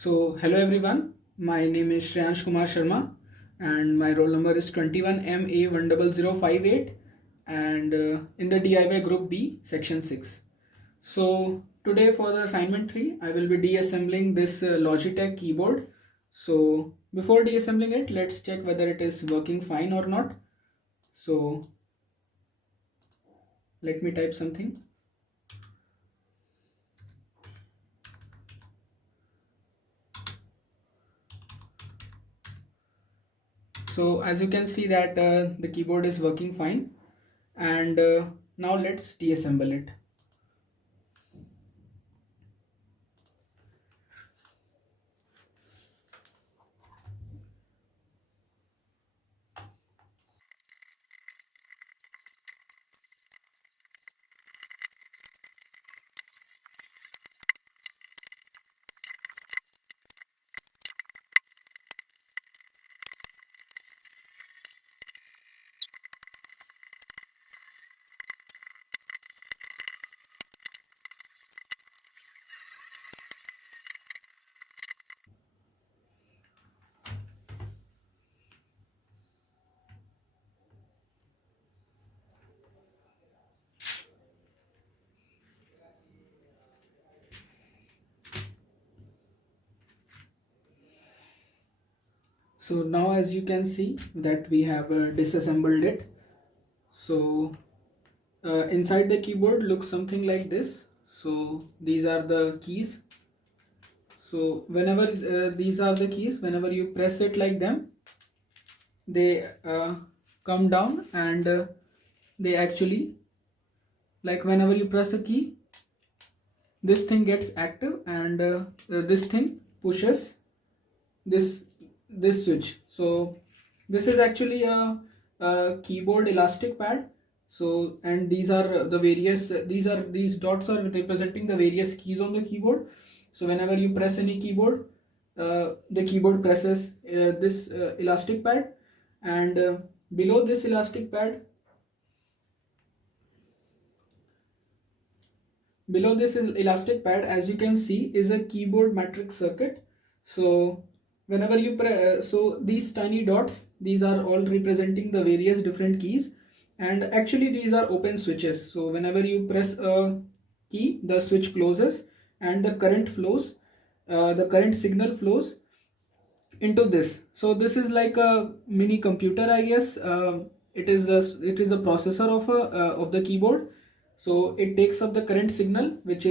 Hello everyone. My name is Shreyansh Kumar Sharma, and my roll number is 21MA10058, and in the DIY Group B, Section 6. So, today for the assignment 3, I will be deassembling this Logitech keyboard. So, before deassembling it, let's check whether it is working fine or not. So, let me type something. So as you can see that the keyboard is working fine, and now let's deassemble it. So now as you can see that we have disassembled it. So inside the keyboard looks something like this. So these are the keys. So whenever these are the keys, whenever you press it like them, they come down, and they actually, like whenever you press a key, this thing gets active, and this thing pushes this switch. So this is actually a keyboard elastic pad. So, and these are the various these dots are representing the various keys on the keyboard. So whenever you press any keyboard, the keyboard presses this elastic pad, and below this elastic pad, as you can see, is a keyboard matrix circuit. So whenever you press, so these tiny dots, these are all representing the various different keys, and actually these are open switches. So whenever you press a key, the switch closes, and the current flows, the current signal flows into this. So this is like a mini computer, I guess. It is a processor of the keyboard. So it takes up the current signal, which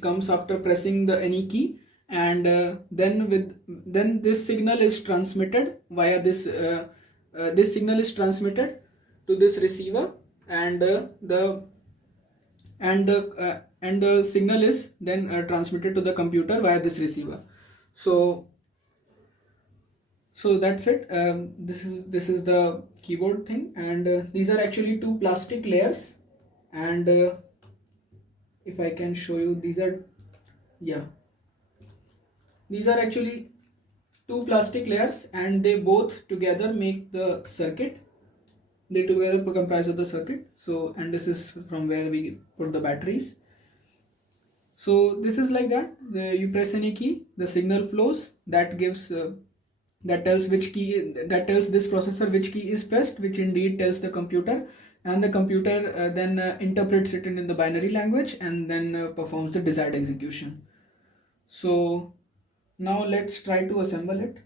comes after pressing the any key, and then this signal is transmitted via this signal is transmitted to this receiver, and the signal is then transmitted to the computer via this receiver. So that's it. This is the keyboard thing, and these are actually two plastic layers, and if I can show you, yeah these are actually two plastic layers, and they both together make the circuit. They together comprise of the circuit. So, and this is from where we put the batteries. So this is like that. You press any key, the signal flows. That tells which key, that tells this processor which key is pressed, which indeed tells the computer, and the computer then interprets it in the binary language, and then performs the desired execution. So now let's try to assemble it.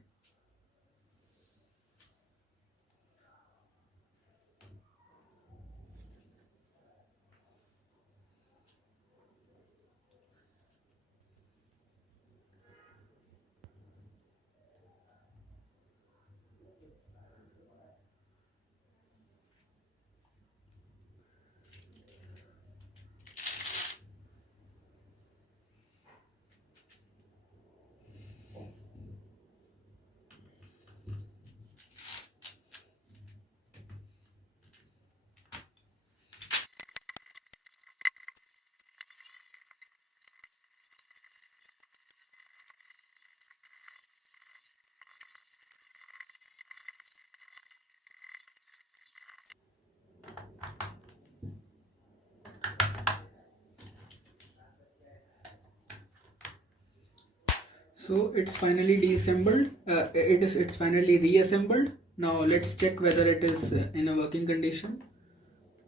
So it's finally deassembled. It's finally reassembled. Now let's check whether it is in a working condition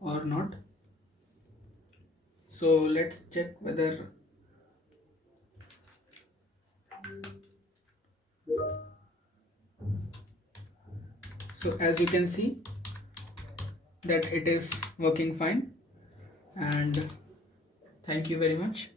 or not. So let's check whether so as you can see that it is working fine, and thank you very much.